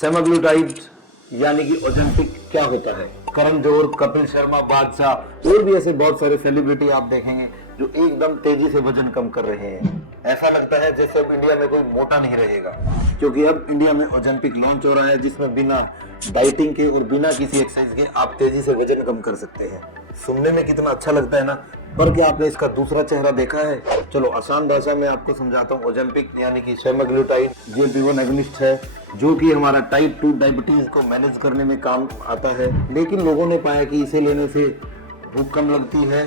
Semaglutide यानी कि ओजेंटिक क्या होता है। करण जौहर, कपिल शर्मा, बादशाह और भी ऐसे बहुत सारे सेलिब्रिटी आप देखेंगे जो एकदम तेजी से वजन कम कर रहे हैं। ऐसा लगता है जैसे अब इंडिया में कोई मोटा नहीं रहेगा, क्योंकि अब इंडिया में ओजेंटिक लॉन्च हो रहा है जिसमें बिना डाइटिंग के और बिना किसी एक्सरसाइज के आप तेजी से वजन कम कर सकते हैं। सुनने में कितना अच्छा लगता है ना, पर क्या आपने इसका दूसरा चेहरा देखा है? चलो आसान भाषा में आपको समझाता हूँ। ओजेंटिक यानी कि सेमाग्लूटाइड GLP-1 एगोनिस्ट है, जो कि हमारा टाइप 2 डायबिटीज को मैनेज करने में काम आता है। लेकिन लोगों ने पाया कि इसे लेने से भूख कम लगती है,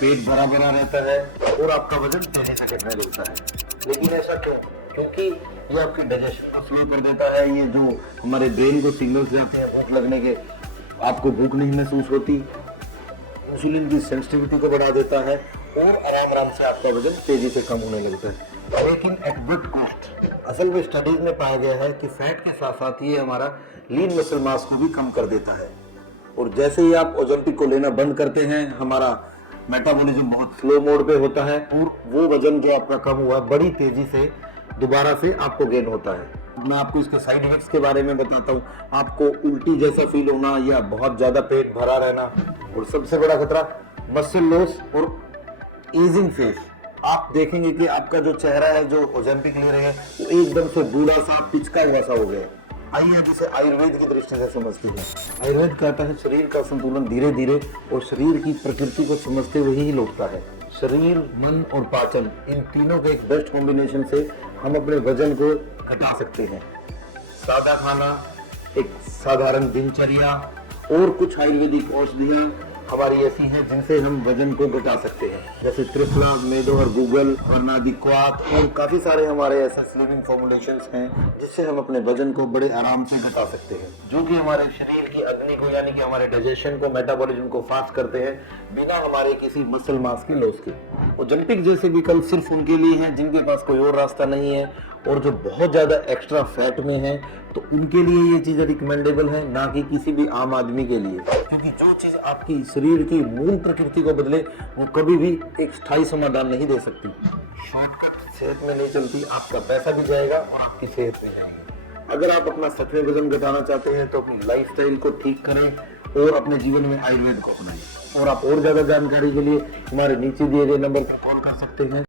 पेट भरा भरा रहता है और आपका वजन तेजी से घटने लगता है। लेकिन ऐसा क्यों? क्योंकि ये आपकी डाइजेशन को स्लो कर देता है। ये जो हमारे ब्रेन को सिग्नल्स जाते हैं भूख लगने के, आपको भूख नहीं महसूस होती, इंसुलिन की सेंसिटिविटी को बढ़ा देता है और आराम से आपका वजन तेजी से कम होने लगता है। लेकिन एट व्हाट कॉस्ट? असल में स्टडीज में पाया गया है कि फैट के साथ साथ ये हमारा लीन मसल मास को भी कम कर देता है। और जैसे ही आप ओजेंटिक को लेना बंद करते हैं, हमारा मेटाबॉलिज्म बहुत स्लो मोड पे होता है और वो वजन जो आपका कम हुआ बड़ी तेजी से दोबारा से आपको गेन होता है। मैं आपको इसके साइड इफेक्ट्स के बारे में बताता हूँ। आपको उल्टी जैसा फील होना या बहुत ज्यादा पेट भरा रहना, और सबसे बड़ा खतरा मसल लॉस और एजिंग फेस। आप देखेंगे कि आपका जो चेहरा है जो ओजेंटिक ले रहे हैं वो एकदम से बूढ़ा सा पिचका हुआ सा हो गया। आइए अब इसे आयुर्वेद की दृष्टि से समझते हैं। आयुर्वेद कहता है शरीर का संतुलन धीरे धीरे और शरीर की प्रकृति को समझते हुए ही लौटता है। शरीर, मन और पाचन, इन तीनों के एक बेस्ट कॉम्बिनेशन से हम अपने वजन को घटा सकते हैं। सादा खाना, एक साधारण दिनचर्या और कुछ आयुर्वेदिक औषधियां हमारी ऐसी हैं जिनसे हम वजन को घटा सकते हैं, जैसे त्रिफला, मेदो और गूगल, वर्णाधिक्वात और काफी सारे हमारे ऐसे स्लिमिंग फॉर्मुलेशंस हैं जिससे हम अपने वजन को बड़े आराम से घटा सकते हैं, जो कि हमारे शरीर की अग्नि को यानी कि हमारे डाइजेशन को, मेटाबॉलिज्म को फास्ट करते हैं बिना हमारे किसी मसल मास के लॉस के। ओजेंटिक जैसे विकल्प सिर्फ उनके लिए हैं जिनके पास कोई और रास्ता नहीं है और जो बहुत ज्यादा एक्स्ट्रा फैट में है, तो उनके लिए ये चीजें रिकमेंडेबल है, ना कि किसी भी आम आदमी के लिए। क्योंकि जो चीज आपकी शरीर की मूल प्रकृति को बदले वो कभी भी एक स्थायी समाधान नहीं दे सकती। शॉर्टकट सेहत में नहीं चलती, आपका पैसा भी जाएगा और आपकी सेहत भी जाएगी। अगर आप अपना सच में वजन घटाना चाहते हैं तो अपनी लाइफस्टाइल को ठीक करें और अपने जीवन में आयुर्वेद को अपनाएं। और आप और ज्यादा जानकारी के लिए हमारे नीचे दिए गए नंबर पर कॉल कर सकते हैं।